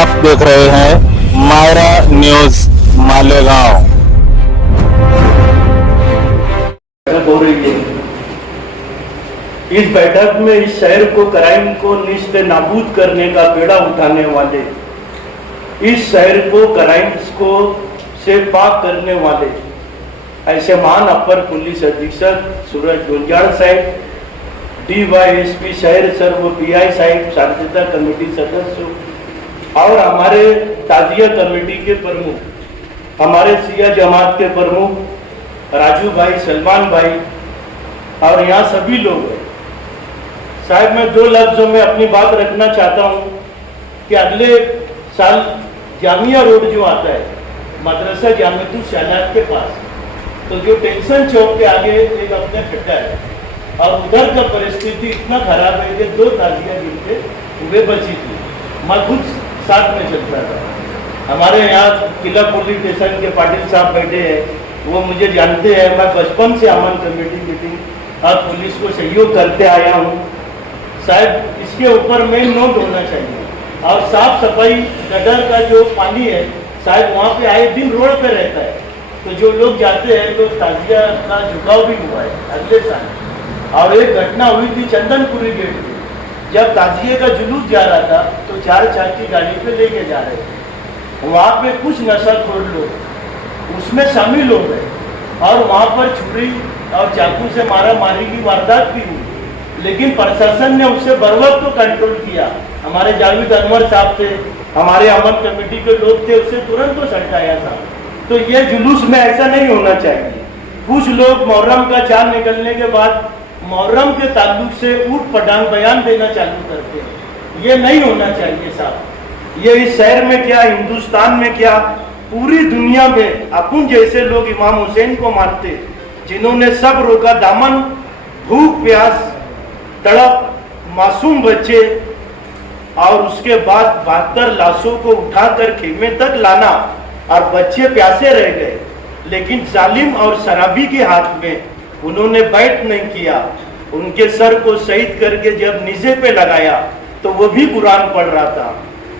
आप देख रहे हैं मायरा न्यूज मालेगांव। हो रही है इस बैठक में इस शहर को क्राइम को निश्चित नाबूद करने का बेड़ा उठाने वाले, इस शहर को क्राइम्स को से पाक करने वाले ऐसे महान अपर पुलिस अधीक्षक सूरज गुंजाल साहब, DYSP शहर सर्व PI साहब, शांतिता कमेटी सदस्य और हमारे ताजिया कमेटी के प्रमुख, हमारे सिया जमात के प्रमुख राजू भाई, सलमान भाई और यहाँ सभी लोग हैं। साहब मैं 2 लफ्जों में अपनी बात रखना चाहता हूँ कि अगले साल जामिया रोड जो आता है मदरसा जामिया शहनाज के पास, तो जो टेंशन चौक के आगे एक अपने खड्डा है और उधर का परिस्थिति इतना खराब है कि 2 ताजियां जिनके वे बची थी। मैं खुद साथ में चलता था। हमारे यहाँ किला पुलिस स्टेशन के पाटिल साहब बैठे हैं, वो मुझे जानते हैं। मैं बचपन से अमन कमेटी मीटिंग और पुलिस को सहयोग करते आया हूँ। शायद इसके ऊपर मेन नोट होना चाहिए और साफ सफाई गटर का जो पानी है शायद वहाँ पे आए दिन रोड पे रहता है, तो जो लोग जाते हैं तो ताजिया का झुकाव भी हुआ है अगले साल। और एक घटना हुई थी चंदनपुरी गेट पे, जब ताजिए का जुलूस जा रहा था तो 4 की गाड़ी पे लेके जा रहे थे। वहाँ पे कुछ नशाखोर लोग उसमें शामिल हो गए और वहाँ पर छुरी और चाकू से मारा मारी की वारदात भी हुई, लेकिन प्रशासन ने उससे बर वक्त तो कंट्रोल किया। हमारे जावेद अनवर साहब थे, हमारे अमन कमेटी के लोग थे, उससे तुरंत तो सटाया था। तो ये जुलूस में ऐसा नहीं होना चाहिए। कुछ लोग मुहर्रम का चांद निकलने के बाद मुहर्रम के ताल्लुक से ऊट पटांग बयान देना चालू करते हैं, ये नहीं होना चाहिए साहब। ये इस शहर में क्या, हिंदुस्तान में क्या, पूरी दुनिया में अपन जैसे लोग इमाम हुसैन को मानते, जिन्होंने सब रोका दामन, भूख प्यास तड़प, मासूम बच्चे और उसके बाद 72 लाशों को उठाकर खेमे तक लाना और बच्चे प्यासे रह गए, लेकिन जालिम और शराबी के हाथ में उन्होंने बैठ नहीं किया। उनके सर को शहीद करके जब नीचे पे लगाया तो वो भी कुरान पढ़ रहा था।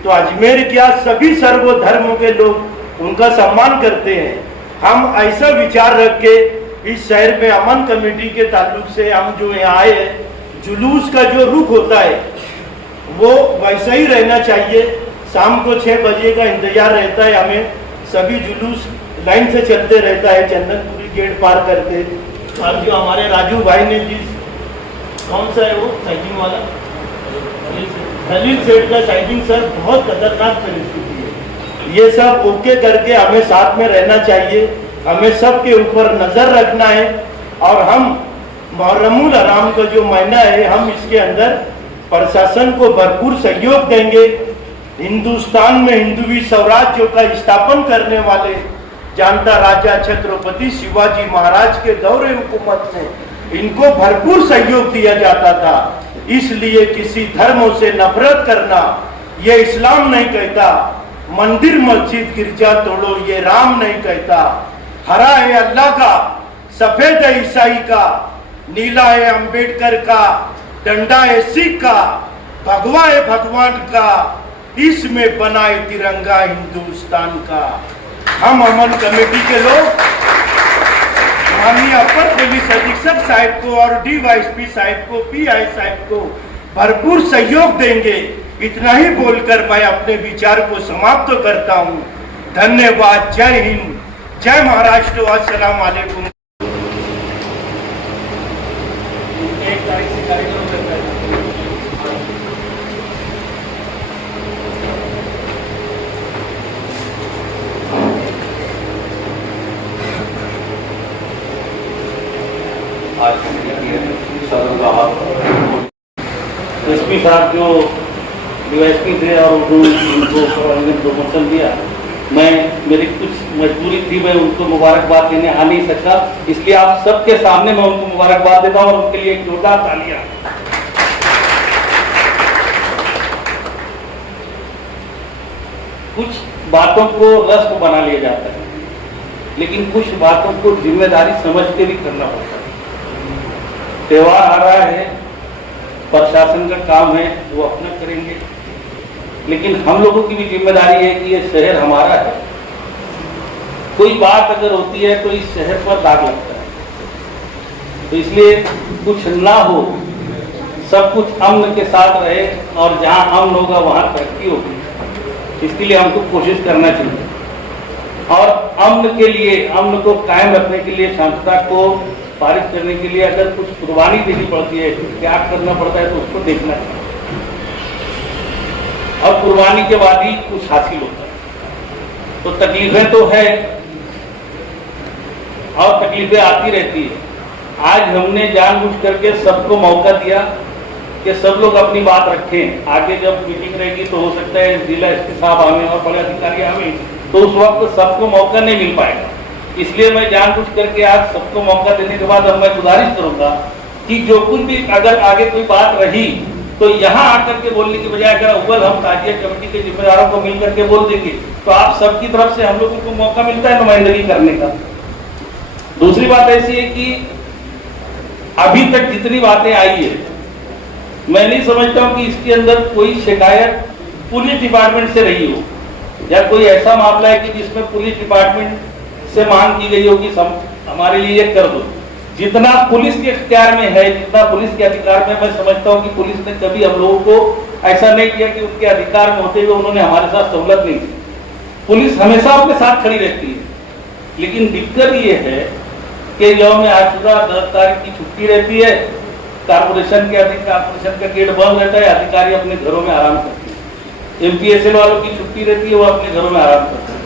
तो अजमेर क्या, सभी सर्वधर्मों के लोग उनका सम्मान करते हैं। हम ऐसा विचार रख के इस शहर में अमन कमेटी के ताल्लुक से हम जो यहाँ आए हैं, जुलूस का जो रुख होता है वो वैसा ही रहना चाहिए। शाम को 6 बजे का इंतजार रहता है हमें, सभी जुलूस लाइन से चलते रहता है चंदनपुरी गेट पार करके। और जो हमारे राजू भाई ने जिस कौन सा है वो साइकिल वाला खलील सेठ का साइकिल, सर बहुत खतरनाक परिस्थिति है। ये सब ओके करके हमें साथ में रहना चाहिए, हमें सब के ऊपर नजर रखना है। और हम मुहर्रमुल हराम का जो महीना है, हम इसके अंदर प्रशासन को भरपूर सहयोग देंगे। हिंदुस्तान में हिंदुवी स्वराज्य का स्थापन करने वाले जानता राजा छत्रपति शिवाजी महाराज के दौरे हुकूमत में इनको भरपूर सहयोग दिया जाता था। इसलिए किसी धर्मों से नफरत करना ये इस्लाम नहीं कहता। मंदिर मस्जिद गिरजा तोड़ो ये राम नहीं कहता। हरा है अल्लाह का, सफेद है ईसाई का, नीला है अंबेडकर का, डंडा है सिख का, भगवा है भगवान का, इसमें बना है तिरंगा हिंदुस्तान का। हम अमन कमेटी के लोग माननीय अपर पुलिस अधीक्षक साहब को और DYSP साहब को, PI साहब को भरपूर सहयोग देंगे। इतना ही बोलकर मैं अपने विचार को समाप्त करता हूँ। धन्यवाद। जय हिंद, जय महाराष्ट्र, अस्सलाम वालेकुम। 1 तारीख से कार्यक्रम करता है। SP साहब जो DYSP थे और उनको प्रमोशन दिया, मेरी कुछ मजबूरी थी, मैं उनको मुबारकबाद देने आ नहीं सकता, इसलिए आप सबके सामने मैं उनको मुबारकबाद देता हूँ और उनके लिए एक जोरदार तालियां। कुछ बातों को रस्म बना लिया जाता है, लेकिन कुछ बातों को जिम्मेदारी समझ के भी करना होता है। त्योहार आ रहा है, प्रशासन का काम है वो अपना करेंगे, लेकिन हम लोगों की भी जिम्मेदारी है कि ये शहर हमारा है। कोई बात अगर होती है तो इस शहर पर दाग लगता है, तो इसलिए कुछ ना हो, सब कुछ अमन के साथ रहे और जहां अमन होगा वहां तरक्की होगी। इसके लिए हमको कोशिश करना चाहिए और अमन के लिए, अमन को कायम रखने के लिए, शांतता को पारित करने के लिए अगर कुछ कुर्बानी देनी पड़ती है, त्याग करना पड़ता है, तो उसको देखना चाहिए। और कुर्बानी के बाद ही कुछ हासिल होता है। तो तकलीफें तो है और तकलीफें आती रहती है। आज हमने जानबूझ करके सबको मौका दिया कि सब लोग अपनी बात रखें। आगे जब मीटिंग रहेगी तो हो सकता है जिला एसपी साहब आवे और बड़े अधिकारी आवे, तो उस वक्त सबको मौका नहीं मिल पाएगा। इसलिए मैं जानबूझ करके आज सबको मौका देने के बाद अब मैं गुजारिश करूंगा कि जो कुछ भी अगर आगे कोई बात रही तो यहाँ आकर के बोलने की बजाय अगर अव्वल हम ताजिया कमेटी के जिम्मेदारों को मिल करके बोल देंगे तो आप सबकी तरफ से हम लोगों को मौका मिलता है नुमाइंदगी करने का। दूसरी बात ऐसी है कि अभी तक जितनी बातें आई है, मैं नहीं समझता हूं कि इसके अंदर कोई शिकायत पुलिस डिपार्टमेंट से रही हो या कोई ऐसा मामला है कि जिसमें पुलिस डिपार्टमेंट से मांग की गई हो कि हमारे लिए ये कर दो। जितना पुलिस के इख्तियार में है, जितना पुलिस के अधिकार में, मैं समझता हूं कि पुलिस ने कभी हम लोगों को ऐसा नहीं किया कि उनके अधिकार में होते हुए उन्होंने हमारे साथ सहूलत नहीं की। पुलिस हमेशा अपने साथ खड़ी रहती है। लेकिन दिक्कत ये है कि जो में आज सुबह 10 तारीख की छुट्टी रहती है, कारपोरेशन का गेट बंद रहता है, अधिकारी अपने घरों में आराम करते हैं। एमपीएसएल वालों की छुट्टी रहती है, वो अपने घरों में आराम करते हैं।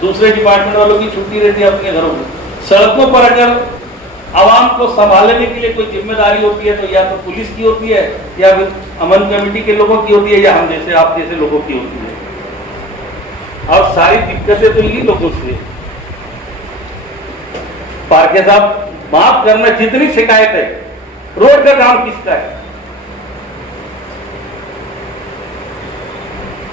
दूसरे डिपार्टमेंट वालों की छुट्टी रहती है अपने घरों में। सड़कों पर अगर आवाम को संभालने के लिए कोई जिम्मेदारी होती है तो या तो पुलिस की होती है या फिर अमन कमेटी के लोगों की होती है या हम जैसे आप जैसे लोगों की होती है। और सारी दिक्कतें तो इन्हीं लोगों से। पारके साहब माफ करना, जितनी शिकायत है, रोड का काम किसका है?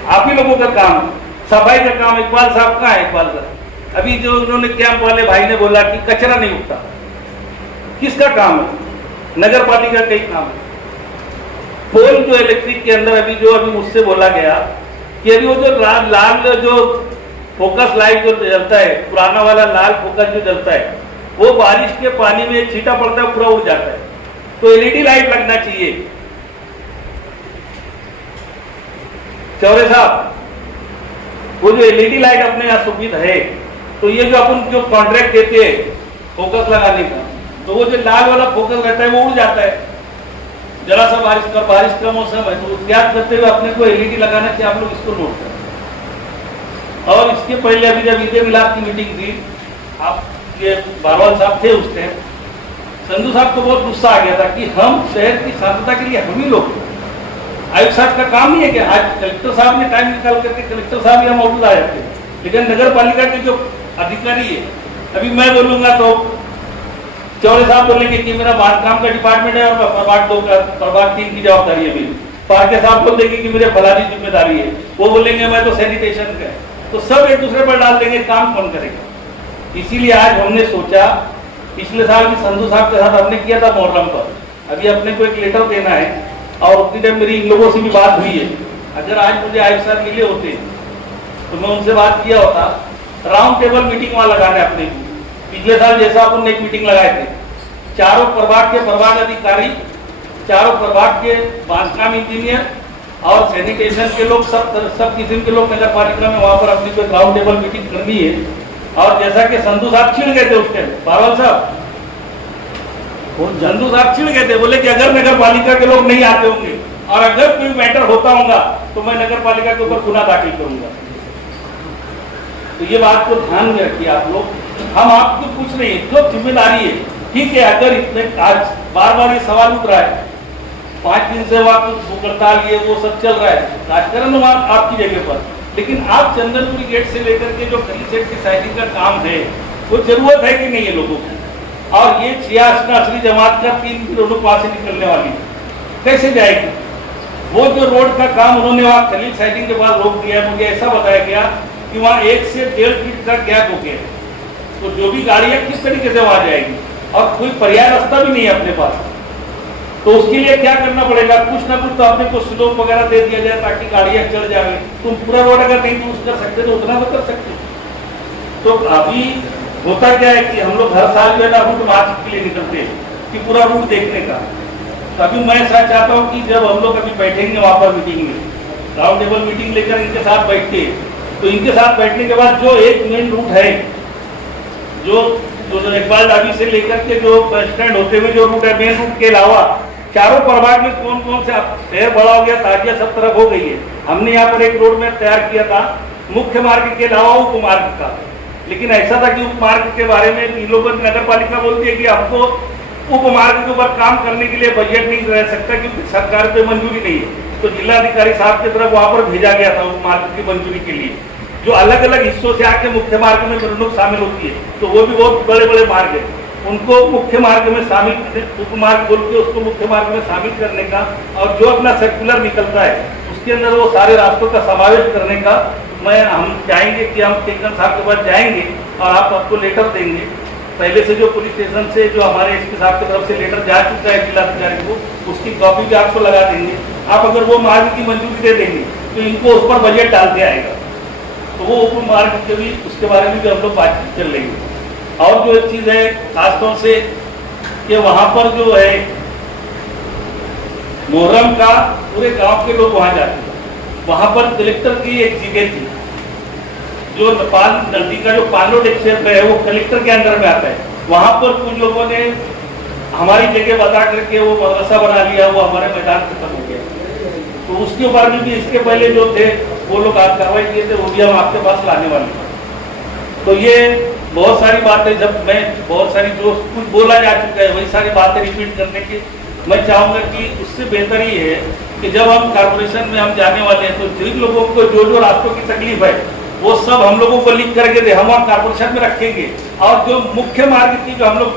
आप ही लोगों का काम। सफाई का काम इकबाल साहब का है। इकबाल साहब अभी जो उन्होंने कैंप वाले भाई ने बोला कि कचरा नहीं उठता, किसका काम है? नगर पालिका का ही काम है। पोल जो इलेक्ट्रिक के अंदर अभी मुझसे बोला गया कि अभी वो जो लाल जो फोकस लाइट जो जलता है, पुराना वाला लाल फोकस जो जलता है, वो बारिश के पानी में एक छींटा पड़ता है पूरा उड़ जाता है। तो एलईडी लाइट लगना चाहिए। चौरे साहब, वो जो एलईडी लाइट अपने यहाँ सुविध है, तो ये जो अपन जो कॉन्ट्रैक्ट देते हैं फोकस लगाने का, तो वो जो लाल वाला फोकस रहता है वो उड़ जाता है। जरा सा बारिश का मौसम है तो एहतियात करते हुए अपने को एलईडी लगाना चाहिए। आप लोग इसको नोट करें। और इसके पहले अभी जब ईद मिलाद की मीटिंग थी, आप ये बारवाल साहब थे उस टाइम, संधू साहब को बहुत गुस्सा आ गया था कि हम शहर की शांतता के लिए हम ही लोग, आयुक्त साहब का काम नहीं है कि आज कलेक्टर साहब ने टाइम निकाल करके कलेक्टर साहब यहाँ मौजूद आ जाते हैं, लेकिन नगर पालिका के जो अधिकारी है, अभी मैं बोलूंगा तो चौरे साहब बोलेंगे कि मेरा बांधकाम का डिपार्टमेंट है और प्रभाग 3 की जवाबदारी है मेरी। पारके साहब बोल देंगे कि मेरे फलानी जिम्मेदारी है, वो बोलेंगे मैं तो सैनिटेशन का है। तो सब एक दूसरे पर डाल देंगे, काम कौन करेगा? इसीलिए आज हमने सोचा, पिछले साल भी संधू साहब के साथ हमने किया था मोहर्रम पर, अभी अपने को एक लेटर देना है और उतनी टाइम मेरी इन लोगों से भी बात हुई है। अगर आज मुझे आयुक्त साहब मिले होते तो मैं उनसे बात किया होता, राउंड टेबल मीटिंग वहां लगाना है अपने को। पिछले साल जैसा अपन ने एक मीटिंग लगाए थे, चारों प्रभाग के प्रभाग अधिकारी, चारों प्रभाग के बांधकाम इंजीनियर और सैनिटेशन के लोग, सब किस्म के लोग नगर पालिका में वहां पर अपनी कोई राउंड टेबल मीटिंग करनी है। और जैसा कि संधू साहब छिड़ गए थे उस टाइम, बारवाल साहब, वो संधू साहब छिड़ गए थे, बोले कि अगर नगर पालिका के लोग नहीं आते होंगे और अगर कोई मैटर होता होगा तो मैं नगर पालिका के ऊपर गुना दाखिल करूंगा। तो ये बात को ध्यान में रखिए आप लोग। हम आपको पूछ रहे हैं, जो जिम्मेदारी है, ठीक है, अगर इतने आज बार बार ये सवाल उठ रहा है, 5 दिन से वहां कुछ भूख हड़ताल ये वो सब चल रहा है, राजकरण आपकी जगह पर, लेकिन आप चंदनपुरी गेट से लेकर के जो खली सेट की साइडिंग का काम है, वो जरूरत है कि नहीं है लोगों की? और ये 66 असली जमात का 3 किलोमीटर पास से निकलने वाली कैसे जाएगी? वो जो रोड का काम उन्होंने वहाँ खलील साइडिंग के बाद रोक दिया, मुझे ऐसा बताया गया कि वहाँ 1 से 1.5 फीट का गैप हो गया, तो जो भी गाड़ियाँ किस तरीके से वहाँ जाएगी और कोई पर्याय रास्ता भी नहीं है अपने पास। तो उसके लिए क्या करना पड़ेगा, कुछ ना कुछ तो आपने को स्लोप वगैरह दे दिया जाए ताकि गाड़ियां चढ़ जाए। तुम पूरा रोड अगर नहीं यूज कर सकते तो उतना तो कर सकते। तो अभी होता क्या है कि हम लोग हर साल जो है ना रूट मार्च के लिए निकलते हैं कि पूरा रूट देखने का। तो अभी मैं ऐसा चाहता हूँ कि जब हम लोग अभी बैठेंगे वहाँ पर मीटिंग में, राउंड टेबल मीटिंग लेकर इनके साथ बैठते, तो इनके साथ बैठने के बाद जो एक मेन रूट है, जो इकबाल डाबी से लेकर के जो बस स्टैंड होते हुए जो रूट है, मेन रूट के अलावा चारों प्रभाग में कौन कौन से, शहर बड़ा हो गया, ताजिया सब तरफ हो गई है। हमने यहाँ पर एक रोड में तैयार किया था मुख्य मार्ग के अलावा उपमार्ग का, लेकिन ऐसा था कि उपमार्ग के बारे में इन लोगों की नगर पालिका बोलती है कि हमको उपमार्ग के ऊपर काम करने के लिए बजट नहीं रह सकता क्योंकि सरकार पे मंजूरी नहीं है। तो जिलाधिकारी साहब की तरफ वहां पर भेजा गया था उपमार्ग की मंजूरी के लिए, जो अलग अलग हिस्सों से आके मुख्य मार्ग में लोग शामिल होती है। तो वो भी बहुत बड़े बड़े मार्ग है, उनको मुख्य मार्ग में शामिल, उपमार्ग बोल के उसको मुख्य मार्ग में शामिल करने का, और जो अपना सर्कुलर निकलता है उसके अंदर वो सारे रास्तों का समावेश करने का हम चाहेंगे कि हम टेकन साहब के पास जाएंगे और आप आपको लेटर देंगे। पहले से जो पुलिस स्टेशन से जो हमारे एसपी साहब की तरफ से लेटर जा चुका है जिलाधिकारी को, उसकी कॉपी भी आपको लगा देंगे। आप अगर वो मार्ग की मंजूरी दे देंगे तो इनको उस पर बजट डालते आएगा, तो वो उप मार्ग के भी उसके बारे में भी हम लोग बातचीत कर लेंगे। और जो एक चीज़ है खासतौर से कि वहाँ पर जो है मुहर्रम का पूरे गांव के लोग वहाँ जाते हैं। वहाँ पर कलेक्टर की एक जगह थी, जो नेपाल नदी का जो पालोड क्षेत्र है वो कलेक्टर के अंदर में आता है। वहाँ पर कुछ लोगों ने हमारी जगह बता करके वो मदरसा बना लिया, वो हमारे मैदान खत्म हो गया। तो उसके ऊपर भी इसके पहले जो थे वो लोग आज कार्रवाई किए थे, वो भी हम आपके पास लाने वाले हैं। तो ये बहुत सारी बातें, जब मैं बहुत सारी जो कुछ बोला जा चुका है वही सारी बातें रिपीट करने की मैं चाहूँगा कि उससे बेहतर ही है कि जब हम कारपोरेशन में हम जाने वाले हैं तो जिन लोगों को जो जो रास्तों की तकलीफ है वो सब हम लोगों को लिख करके दे, हम कारपोरेशन में रखेंगे। और जो मुख्य मार्ग की जो हम लोग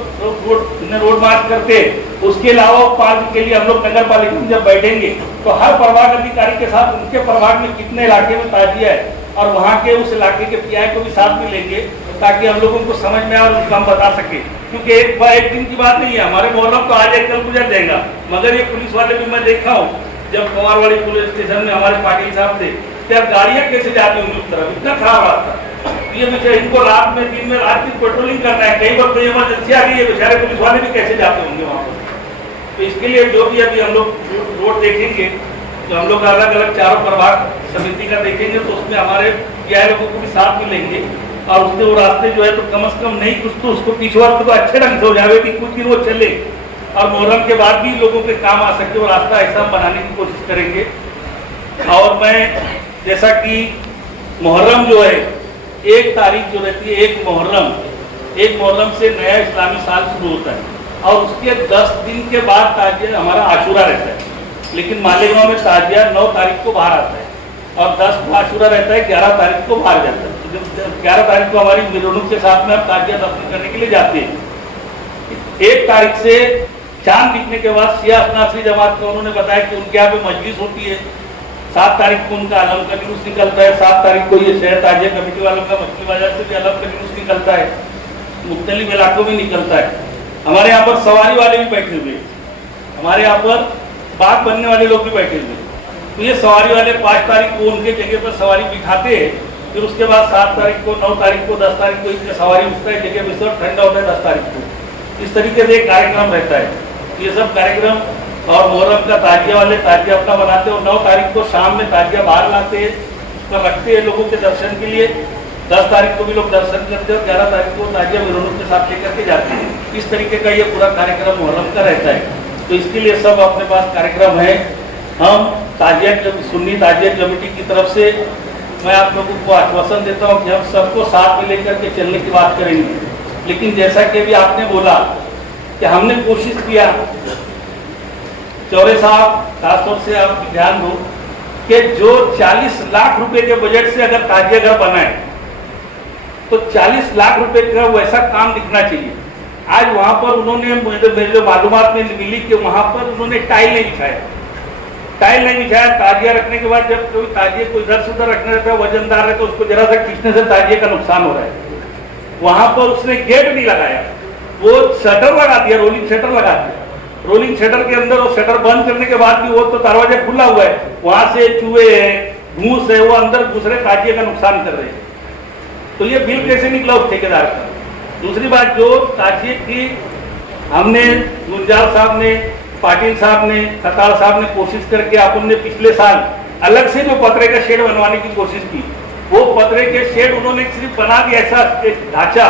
रोड मार्च करते हैं उसके अलावा मार्ग के लिए हम लोग नगर पालिका में जब बैठेंगे तो हर प्रभाग अधिकारी के साथ उनके प्रभाग में कितने इलाके में ताजिया है और वहाँ के उस इलाके के पीआई को भी साथ में लेंगे ताकि हम लोगों को समझ में आए और उनको हम बता सके। क्योंकि एक दिन की बात नहीं है, हमारे मुहर्रम तो आज एक कल गुजर जाएगा। मगर ये पुलिस वाले भी मैं देखा हूँ, जब कुमारवाड़ी पुलिस स्टेशन में हमारे पाटिल साहब थे, क्या गाड़ियाँ कैसे जाती होंगी उस तरफ, इतना खराब रास्ता। ये बेचारे इनको रात में दिन में रात की पेट्रोलिंग करना है, कई बार तो इमरजेंसी आ गई है, बेचारे पुलिस वाले भी कैसे जाते होंगे वहाँ पर। तो इसके लिए जो भी अभी हम लोग रोड देखेंगे तो हम लोग अलग अलग चारों प्रभाग समिति का देखेंगे, तो उसमें हमारे पीआई लोगों को भी साथ में लेंगे और उसके वो रास्ते जो है तो कम से कम नहीं कुछ तो उसको पिछवा तो अच्छे ढंग से हो जाए कि कुछ दिन वो चले और मुहर्रम के बाद भी लोगों के काम आ सके। वो रास्ता ऐसा हम बनाने की कोशिश करेंगे। और मैं जैसा कि मुहर्रम जो है 1 तारीख जो रहती है, एक मुहर्रम से नया इस्लामी साल शुरू होता है और उसके 10 दिन के बाद ताजिया हमारा आशूरा रहता है। लेकिन मालेगांव में ताजिया 9 तारीख को बाहर आता है और 10 को आशूरा रहता है, 11 तारीख को बाहर जाता है। 11 तारीख को हमारी मिलोनुक के साथ में हम ताजिया दफन करने के लिए जाते हैं। 1 तारीख से चांद दिखने के बाद शिया अफनासी जमात को उन्होंने बताया कि उनके यहाँ पे मजलिस होती है। 7 तारीख को उनका अलम का जुलूस निकलता है। 7 तारीख को ये शहर ताजिया कमेटी वालों का मछली बाजार से भी अलम का जुलूस निकलता है, मुख्तलिफ इलाकों में निकलता है। हमारे यहाँ पर सवारी वाले भी बैठे हुए, हमारे यहाँ पर बाग बनने वाले लोग भी बैठे हुए। तो ये सवारी वाले 5 तारीख को उनके जगह पर सवारी बिठाते हैं, फिर उसके बाद 7 तारीख को, 9 तारीख को, 10 तारीख को इनका सवारी उठता है, जगह पर ठंडा होता है 10 तारीख को। इस तरीके से एक कार्यक्रम रहता है। ये सब कार्यक्रम और मुहर्रम का ताजिया वाले ताजिया अपना बनाते हैं और 9 तारीख को शाम में ताजिया बाहर लाते हैं, उस पर रखते हैं लोगों के दर्शन के लिए। 10 तारीख को भी लोग दर्शन करते हैं और 11 तारीख को ताजिया मिलोनुक के साथ लेकर के जाते हैं। इस तरीके का ये पूरा कार्यक्रम मुहर्रम का रहता है। तो इसके लिए सब अपने पास कार्यक्रम है। हम ताजिया सुन्नी ताजिया कमेटी की तरफ से मैं आप लोगों को आश्वासन देता हूँ कि हम सबको साथ में लेकर के चलने की बात करेंगे। लेकिन जैसा कि अभी आपने बोला कि हमने कोशिश किया, चौरे साहब खासतौर से आप ध्यान दो कि जो 40 लाख रुपए के बजट से अगर ताजिया घर बना है तो 40 लाख रुपए का वैसा काम दिखना चाहिए। आज वहां पर उन्होंने मेरे जो मालूमात में मिली कि वहां पर उन्होंने टाइल नहीं बिछाया। ताजिया रखने के बाद जब कोई ताजिए को इधर से उधर रखना रहता है, वजनदार है, तो उसको जरा सा खींचने से ताजिए का नुकसान हो रहा है। वहां पर उसने गेट नहीं लगाया, वो शटर लगा दिया, रोलिंग शटर लगा दिया। रोलिंग शटर के अंदर, वो शटर बंद करने के बाद भी वो तो दरवाजा खुला हुआ है, वहां से चूहे है, घूस है, वो अंदर दूसरे ताजिए का नुकसान कर रहे हैं। तो ये बिल कैसे निकला उस ठेकेदार का? दूसरी बात, जो ताजिए की हमने गुंजाल साहब ने, पाटिल साहब ने, खताल साहब ने कोशिश करके अपन ने पिछले साल अलग से जो पतरे का शेड बनवाने की कोशिश की, वो पतरे के शेड उन्होंने सिर्फ बना दिया ऐसा एक ढांचा,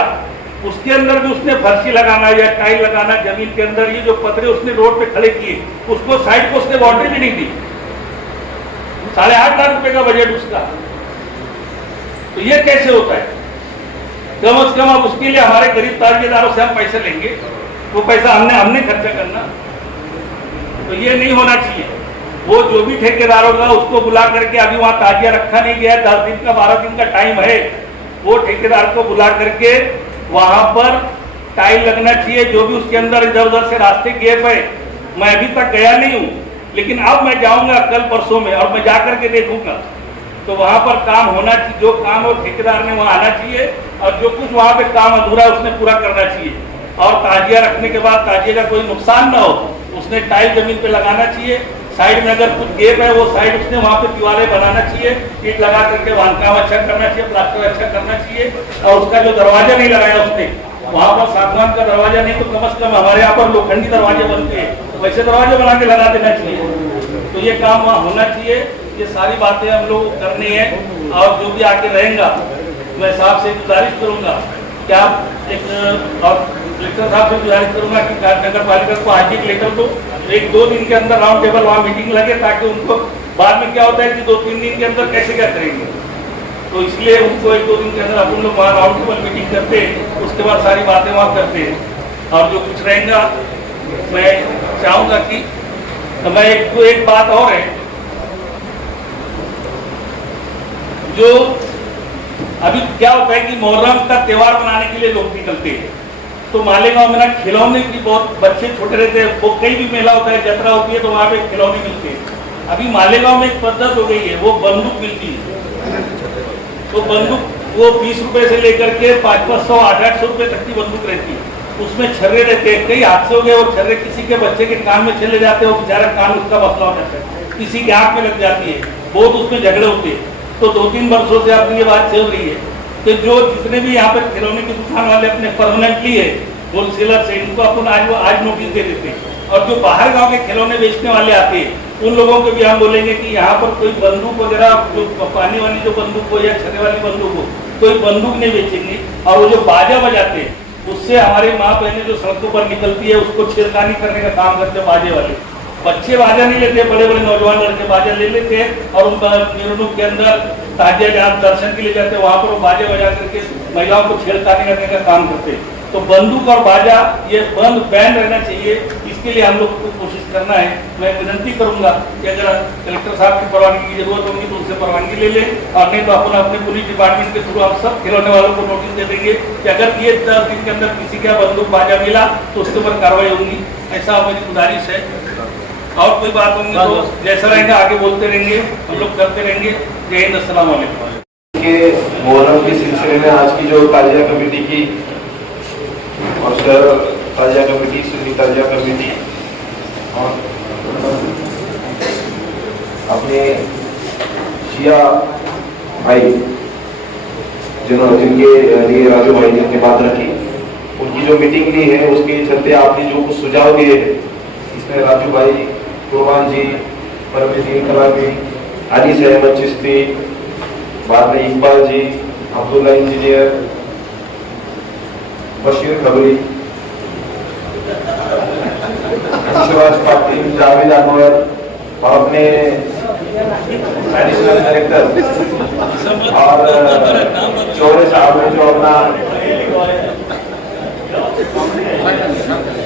उसके अंदर भी उसने फर्शी लगाना या टाइल लगाना जमीन के अंदर, ये जो पतरे उसने रोड पे खड़े किए, उसको साइड को उसने बाउंड्री भी नहीं दी। 8.5 लाख रुपए का बजट उसका। तो ये कैसे होता है? कम से कम अब उसके लिए हमारे गरीब ताजिएदारों से हम पैसे लेंगे, वो पैसा हमने खर्चा करना, तो ये नहीं होना चाहिए। वो जो भी ठेकेदार होगा उसको बुला करके, अभी वहां ताजिया रखा नहीं गया, 10 दिन का 12 दिन का टाइम है, वो ठेकेदार को बुला करके वहां पर टाइल लगना चाहिए। जो भी उसके अंदर इधर उधर से रास्ते गैप है, मैं अभी तक गया नहीं हूं, लेकिन अब मैं जाऊंगा कल परसों में और मैं जाकर के देखूंगा, तो वहां पर काम होना चाहिए। जो काम हो ठेकेदार ने वहां आना चाहिए, और जो कुछ वहां पे काम अधूरा है उसने पूरा करना चाहिए। और ताजिया रखने के बाद ताजिए का कोई नुकसान ना हो, उसने टाइल जमीन पे लगाना चाहिए। साइड में अगर कुछ गैप है, वो साइड उसने वहां पे दीवारें बनाना चाहिए, ईट लगा करके बांधकाम अच्छा करना चाहिए, प्लास्टर अच्छा करना चाहिए। और उसका जो दरवाजा नहीं लगाया उसने, वहां पर सागवान का दरवाजा नहीं तो कम से कम हमारे यहाँ पर लोखंडी दरवाजे बनते हैं, वैसे दरवाजे बना के लगा देना चाहिए। तो ये काम वहाँ होना चाहिए। ये सारी बातें हम लोग करनी है। और जो भी आके रहेगा, मैं साहब से गुजारिश करूंगा कि आप एक, और कलेक्टर साहब से गुजारिश करूंगा कि नगर पालिका को आज एक लेटर दो, 1-2 दिन के अंदर राउंड टेबल वहाँ मीटिंग लगे, ताकि उनको बाद में क्या होता है कि 2-3 दिन के अंदर कैसे क्या करेंगे। तो इसलिए उनको 1-2 दिन के अंदर अपन लोग वहाँ राउंड टेबल मीटिंग करते हैं, उसके बाद सारी बातें वहाँ करते हैं। और जो कुछ रहेगा, मैं चाहूंगा कि मैं एक बात और है, जो अभी क्या होता है कि मुहर्रम का त्योहार मनाने के लिए लोग निकलते हैं, तो मालेगांव में ना खिलौने की बहुत, बच्चे छोटे रहते हैं, वो कहीं भी मेला होता है, यात्रा होती है, तो वहाँ पे खिलौने मिलते हैं। अभी मालेगांव में एक पद्धत हो गई है, वो बंदूक मिलती है। तो बंदूक वो 20 रुपए से लेकर के 500-500, 800-800 रुपए तक की बंदूक रहती है। उसमें छर्रे रहते हैं, कई हादसे हो गए और छर्रे किसी के बच्चे के कान में चले जाते हैं, वो बेचारा कान उसका मसला हो जाता है, किसी के आंख में लग जाती है, बहुत उसमें झगड़े होते हैं। तो 2-3 वर्षों से अपनी ये बात चल रही है कि जो जितने भी यहाँ पर खिलौने की दुकान वाले अपने परमानेंटली है होलसेलर से, इनको अपन आज नोटिस दे देते हैं। और जो बाहर गांव के खिलौने बेचने वाले आते हैं, उन लोगों को भी हम बोलेंगे कि यहाँ पर कोई बंदूक वगैरह, जो पानी वाली जो बंदूक हो या छर्रे वाली बंदूक हो, कोई बंदूक नहीं बेचेंगे। और वो जो बाजा बजाते हैं, उससे हमारी माँ बहनें जो सड़कों पर निकलती है, उसको छेड़खानी करने का काम करते बाजे वाले। बच्चे बाजा नहीं लेते, बड़े बड़े नौजवान लड़के बाजा ले लेते हैं, और उन निर्णयों के अंदर ताजिया जहाँ दर्शन के लिए जाते हैं, वहाँ पर वो बाजे बजा करके महिलाओं को छेड़खानी करने का काम करते हैं। तो बंदूक और बाजा ये बंद बैन रहना चाहिए, इसके लिए हम लोग को कोशिश करना है। मैं विनती करूंगा कि अगर कलेक्टर साहब की परवानगी की जरूरत होगी तो उनसे परवानगी ले लें, और नहीं तो अपन अपने पुलिस डिपार्टमेंट के थ्रू हम सब खिलौने वालों को नोटिस दे देंगे कि अगर ये 10 दिन के अंदर किसी का बंदूक बाजा मिला तो उसके ऊपर कार्रवाई होगी। ऐसा मेरी गुजारिश है। और कोई बात होंगी तो जैसा रहेगा आगे बोलते रहेंगे, हम लोग करते रहेंगे। जय हिंद, अस्सलाम वालेकुम। के मुहर्रम के सिलसिले में आज की जो ताजिया कमेटी की और शहर ताजिया कमेटी, सुन्नी ताजिया कमेटी और अपने शिया भाई जिनके लिए राजू भाई ने बात रखी, उनकी जो मीटिंग ली है उसके चलते आपने जो कुछ सुझाव दिए हैं, इसमें राजू भाई, कुर्बान जी, परवेज़ कलामी, अनीस अहमद चिश्ती, बाद में इकबाल जी, अब्दुल्ला इंजीनियर, बशीर खबरी, शिवाज पाटिल, जावेद अनवर और अपने एडिशनल डायरेक्टर और चौरे साहब ने जो अपना,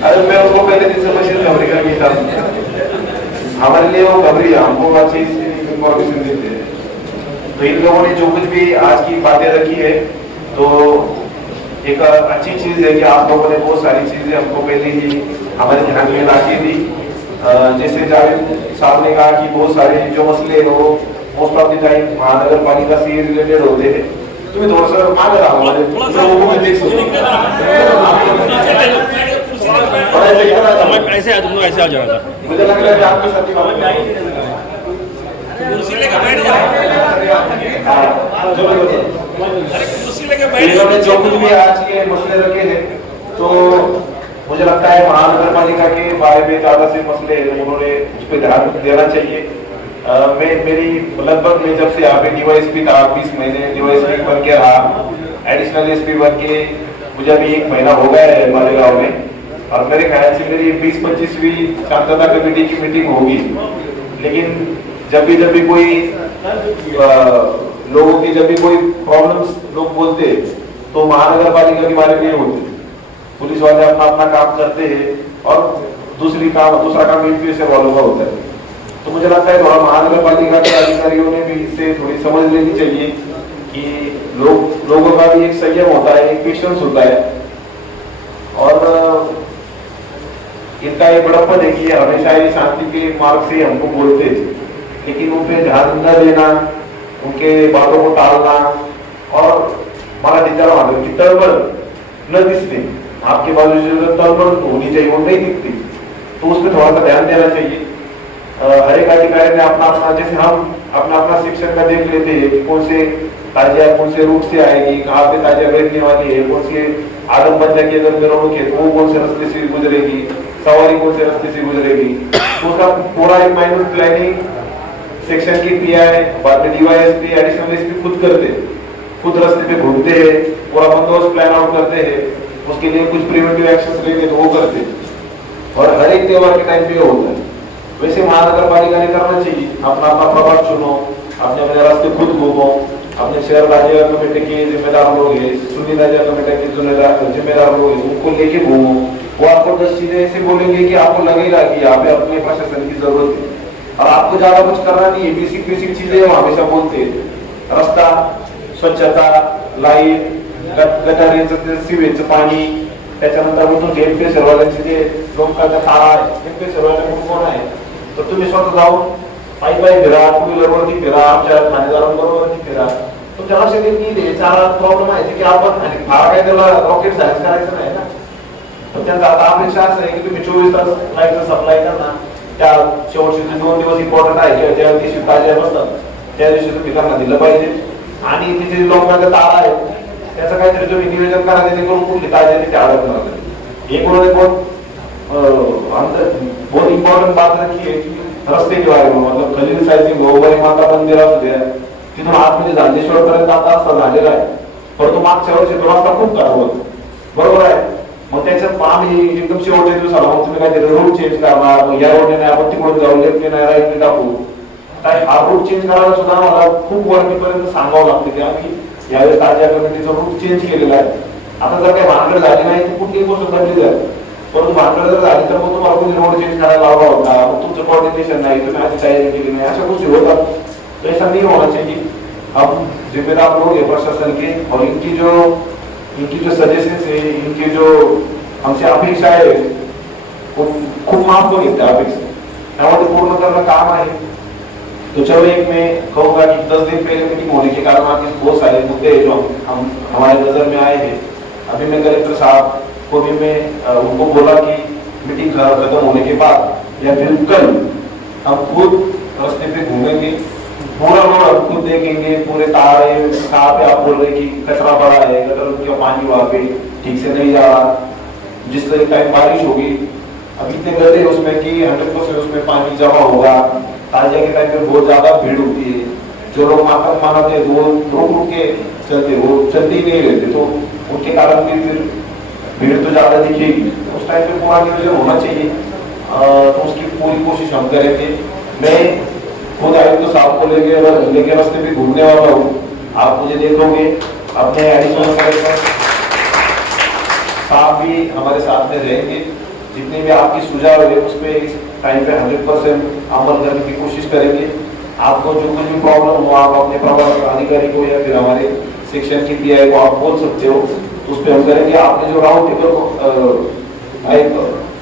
अरे मैं उसको पहले दिन से बशीर खबरी का भी था, हमारे लिए वो खबरी है, हमको अच्छी इन्फॉर्मेशन देते हैं। तो इन लोगों ने जो कुछ भी आज की बातें रखी है, तो एक अच्छी चीज है कि आप लोगों ने बहुत सारी चीजें हमको पहले ही हमारे ध्यान में ला के दी। जैसे जावेद साहब ने कहा कि बहुत सारे जो मसले हो मोस्ट ऑफ द टाइम महानगर पालिका से रिलेटेड होते हैं। तुम्हें थोड़ा सा आगे आओ, हमारे लोगों को देख सकते और ऐसे ही करना चाहूंगा। ऐसे आ तुम लोग ऐसे आ जाना था। मुझे लग रहा है कि आपके साथ ही बात कुर्सी लेके बैठ जाओ। हाँ, चलो अरे कुर्सी लेके बैठ इन्होंने जो कुछ भी आज के मसले रखे हैं तो मुझे लगता है महानगर पालिका के बारे में ज्यादा से मसले उन्होंने उस पर ध्यान देना चाहिए। मेरी लगभग मैं जब से यहाँ पे डीवाईएसपी था 20 महीने डीवाईएसपी बन के रहा, एडिशनल एसपी बन के मुझे अभी 1 महीना हो गया है हमारे गाँव में, और मेरे ख्याल से मेरी 20-25वीं शांतता कमेटी की मीटिंग होगी। लेकिन जब भी कोई लोगों की जब भी कोई प्रॉब्लम्स लोग बोलते तो महानगर पालिका के बारे में नहीं होते, पुलिस वाले अपना अपना काम करते हैं और दूसरा काम एमपी से वालों का होता है। तो मुझे लगता है थोड़ा महानगर पालिका के अधिकारियों ने भी इससे थोड़ी समझ लेनी चाहिए कि लोगों का भी एक संयम होता है, एक पेशेंस होता है, और इनका एक बड़प्पन है कि हमेशा ये शांति के मार्ग से हमको बोलते, लेकिन उन पे ध्यान न देना, उनके बातों को टालना और हमारा दिखाना की तलबल न दिखती, आपके बाजू जो तलबल होनी चाहिए वो नहीं दिखती, तो उस पर थोड़ा सा ध्यान देना चाहिए। हर एक अधिकारी ने अपना अपना, जैसे हम अपना अपना सेक्शन में देख लेते हैं कि कौन से ताजिया कौन से रूट से आएगी, कहाँ पे ताजिया बैठने वाली है, कौन सी आदम बंदा की अगर मेरों के तो वो कौन से रास्ते से गुजरेगी, सवारी कौन से रास्ते से गुजरेगी, तो उसका पूरा एक माइनर प्लानिंग सेक्शन की पीआई बाद में डीवाईएसपी एडिशनल एसपी खुद रास्ते पे घूमते हैं, पूरा बंदोबस्त प्लान आउट करते हैं, उसके लिए कुछ प्रिवेंटिव एक्शन लेंगे तो वो करते हैं, और हर एक त्योहार के टाइम पे होता है। वैसे महानगर पालिका ने करना चाहिए, अपना अपना प्रभाग चुनो, अपने अपने रास्ते खुद घूमो, अपने शहर राज्य कमेटी के जिम्मेदार लोग हैं, सुन्नी राज्य कमेटी के जिम्मेदार लोग हैं, उनको लेके घूमो। वो आपको 10 चीजें ऐसे बोलेंगे कि आपको लगेगा कि यहाँ पे अपने प्रशासन की जरूरत है, और आपको ज्यादा कुछ करना नहीं है, बेसिक चीजें वो हमेशा बोलते हैं, रास्ता, स्वच्छता, लाईट, गटारीचं सिवेजचं पाणी, त्याच्यानंतर मग जेमपी सर्वांचे जे लोकांचा तारा आहे, जेमपी सर्वांना कोण आहे, तर तुम्ही स्वतः जाऊन पायी फिरा, 2 व्हीलरवरती फिरा, आमच्या ठाणेदारांबरोबरती फिरा, तो त्याला लक्षात येत नाही चारा प्रॉब्लेम आहे की आपण आणि फार काय त्याला रॉकेट सायन्स करायचं नाही ना, तर त्यांचा आता अपेक्षा असं आहे की तुम्ही 24 तास लाईटचा सप्लाय करणार, त्या शेवटचे 2 दिवस इम्पॉर्टंट आहे किंवा ज्या दिवशी ताज्या बसतात त्या दिवशी तुम्ही त्यांना दिलं पाहिजे, आणि तिथे लोकांचा तारा आहे त्याचं काहीतरी तुम्ही नियोजन करा, जेणेकरून कुठली ताज्या तिथे अडकणार नाही। एक उन्होंने बहुत इम्पॉर्टंट बात रखी है कि रस्ते के बारे में, मतलब खलील साईजी गोवारी माता मंदिर असू द्या, तिथून आतमध्ये झांजेश्वर पर्यंत आता असा झालेला आहे, परंतु मागच्या वर्षी तो रस्ता खूप खराब होता, बरोबर आहे, मग त्याच्यात आम्ही एकदम शेवटच्या दिवसाला मग तुम्ही काहीतरी रूट चेंज करणार, मग या रोडने आपण तिकडून जाऊ, लेफ्टने नाही राईटने टाकू, काय हा रूट चेंज करायला सुद्धा मला खूप वरतीपर्यंत सांगावं लागतं की आम्ही यावेळेस ताज्या कमिटीचा रूट चेंज केलेला आहे। आता जर काही भानगड झाली नाही तर कुठलीही गोष्ट घडली जाईल, परंतु भानगड जर झाली तर मग तुम्हाला कोणी रोड चेंज करायला लावला होता, मग तुमचं कोऑर्डिनेशन नाही, तुम्ही आधी तयारी केली नाही, अशा गोष्टी होतात, तो ऐसा नहीं होना चाहिए। हम जिम्मेदार लोग हैं प्रशासन के, और इनकी जो सजेशंस है, इनकी जो हमसे अपेक्षा है वो खूप माफ घेते अपेक्षा, त्यामध्ये पूर्ण करणं काम आहे। तो चलो एक मैं कहूँगा कि 10 दिन पहले मीटिंग होने के कारण आपके बहुत सारे मुद्दे जो हम हमारे नजर में आए हैं, अभी मैं कलेक्टर साहब को भी मैं उनको बोला कि मीटिंग खत्म होने के बाद या फिर कल हम खुद रास्ते पे घूमेंगे, पूरा रोड हम खुद देखेंगे, पूरे तारे कहाँ पे आप बोल रहे कि कचरा पड़ा है, गटर का पानी वहाँ पे ठीक से नहीं जा रहा, जिस तरह टाइम बारिश होगी अभी इतने गड्ढे उसमें कि 100% उसमें पानी जमा होगा, ताजिया के टाइम पे बहुत ज्यादा भीड़ होती है, जो लोग मातम मानते हैं वो रुक के चलते, वो चलते ही नहीं रहते, तो उनके कारण भी फिर भीड़ तो ज्यादा दिखेगी, उस टाइम पे पूरा नियोजन होना चाहिए, तो उसकी पूरी कोशिश हम करेंगे। मैं खुद आयुक्त साहब को लेके रास्ते पे घूमने वाला हूँ, आप मुझे देखोगे, अपने एडिशनल कलेक्टर साहब भी हमारे साथ में रहेंगे, जितने भी आपकी सुझाव है उस पर इस टाइम पे 100% अमल करने की कोशिश करेंगे। आपको जो कुछ भी प्रॉब्लम हो आप अपने प्रभाग अधिकारी को या फिर हमारे सेक्शन की पीआई को आप बोल सकते हो, तो उस पर हम करेंगे। आपने जो राउंड टेबल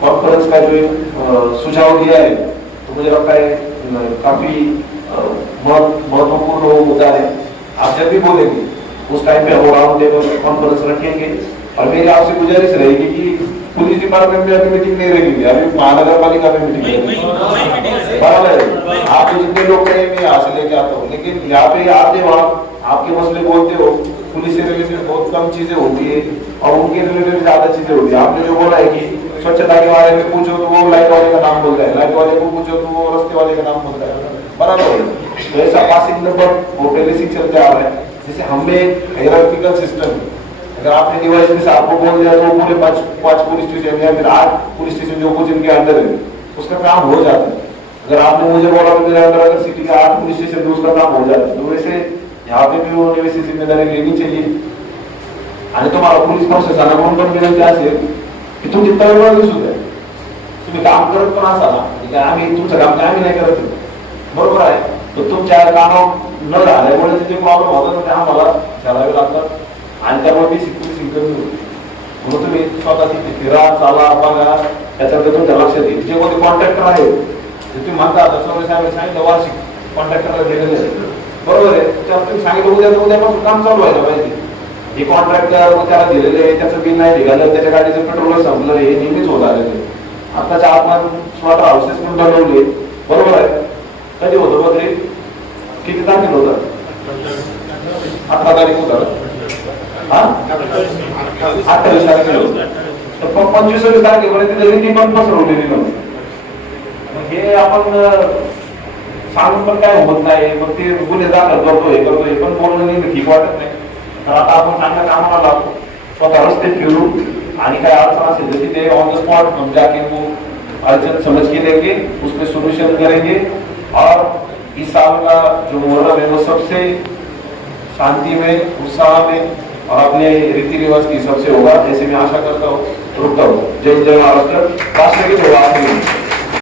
कॉन्फ्रेंस का जो सुझाव दिया है तो मुझे लगता है काफी महत्वपूर्ण वो मुद्दा है। आप जब भी बोलेंगे उस टाइम पे हम राउंड टेबल कॉन्फ्रेंस रखेंगे, और मेरी आपसे गुजारिश रहेगी कि पुलिस डिपार्टमेंट में अभी मीटिंग नहीं रहेगी, अभी महानगर पालिका में मीटिंग बराबर है। आप जितने लोग कहेंगे यहाँ से लेके आता हूँ, लेकिन यहाँ पे आते हो आपके मसले बोलते हो, पुलिस से रिलेटेड बहुत कम चीजें होती है और उनके रिलेटेड ज्यादा चीजें होती है। आपने जो बोला है कि स्वच्छता के बारे में पूछो तो वो लाइट वाले का नाम बोलता है, लाइट वाले को पूछो तो वो रास्ते वाले का नाम बोलता है, बराबर है। तो ऐसा पासिंग नंबर पॉलिसी चलते आ रहा है। जैसे हमें हायरार्किकल सिस्टम, अगर आपने डिवाइस में से आपको बोल दिया तो पूरे पांच पुलिस स्टेशन या फिर 8 पुलिस स्टेशन जो कुछ इनके अंदर है उसका काम हो जाता है। अगर आपने मुझे बोला तो मेरे अंदर अगर सिटी का 8 पुलिस स्टेशन है उसका काम हो जाता है। तो वैसे यहाँ पे भी उन्होंने वैसी जिम्मेदारी लेनी चाहिए। आणि तुम्हाला पोलीस प्रशासनाकडून पण विनंती असेल की तुम्ही तळमळ दिसू द्या, तुम्ही काम करत पण असाल ना, आम्ही तुमचं काम काय आम्ही नाही करत, बरोबर आहे। तर तुमच्या कामावर न झाल्यामुळे जे प्रॉब्लेम होतात ते आम्हाला करावे लागतात आणि त्यामुळे ती सिक्युरिटी कमी होते। म्हणून तुम्ही स्वतः तिथे फिरा, चाला, बघा, त्याच्याकडे तुमच्या लक्षात येईल। जे कोणी कॉन्ट्रॅक्टर आहे तुम्ही म्हणता त्याच्यावर सांगितलं वार्षिक कॉन्ट्रॅक्टरला दिलेले आहे, बरोबर आहे। त्याच्यावर तुम्ही सांगितलं उद्यापासून काम चालू व्हायला पाहिजे। हे कॉन्ट्रॅक्टर त्याला दिलेले आहे, त्याचं बिल नाही निघालं, त्याच्या गाडीचं पेट्रोल संपलं, हे नेहमीच होत आलेलं आहे। आताच्या आपण स्लॉटर हाऊसेस पण बनवले, बरोबर आहे। कधी होतं बघ रे, किती तारखेला होतं? 18 तारीख होतं, हा 28 तारखेला होतं। तर 25 तारखेपर्यंत रीती पण पसरवलेली नव्हती। हे आपण सांगून पण काय होत नाही, मग ते गुन्हे दाखल करतो, हे करतो, हे पण बोलणं नाही ठीक वाटत नाही। तर आता आपण चांगल्या कामाला लागतो, स्वतः रस्ते फिरू आणि काय अडचण असेल तर तिथे ऑन द स्पॉट हम जाके वो अड़चन समझ के लेंगे, उसमें सोल्यूशन करेंगे और इस साल का जो मुहर्रम है वो सबसे शांति में, उत्साह में और अपने रीति रिवाज की सबसे होगा, ऐसे मैं आशा करता हूँ। रुकता हूँ। जय जय महाराष्ट्र, राष्ट्र की सेवा।